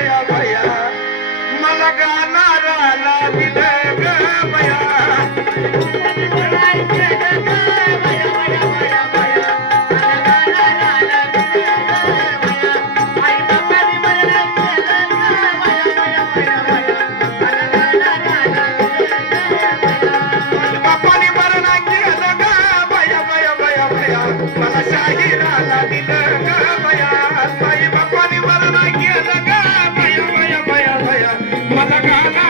माया भया मला गाणाराला दिलं I hear Thank you.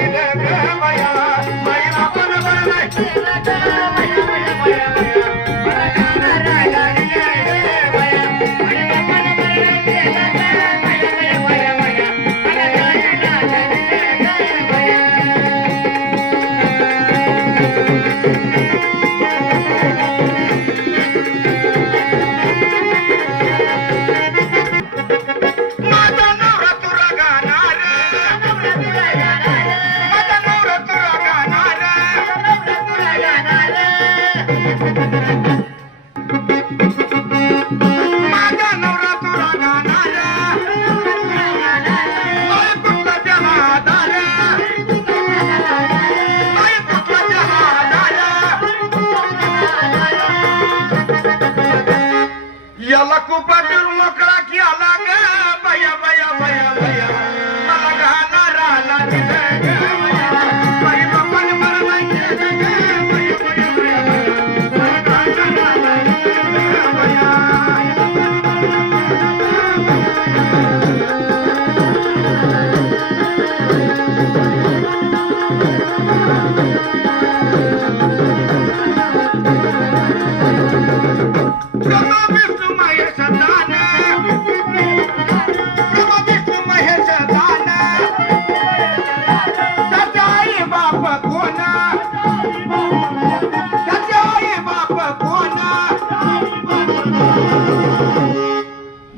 Yeah.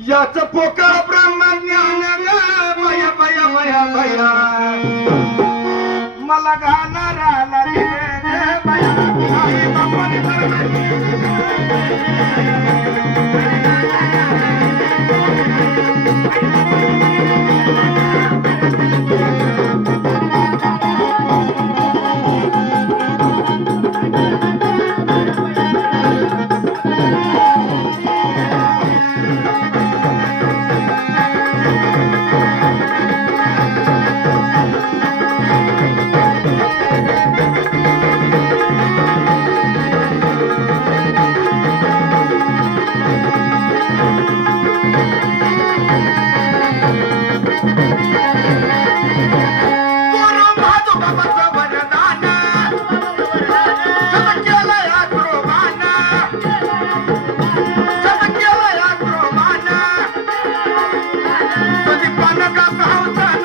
पुकर ब्राह्म ज्ञान भया मले तक पहुंचा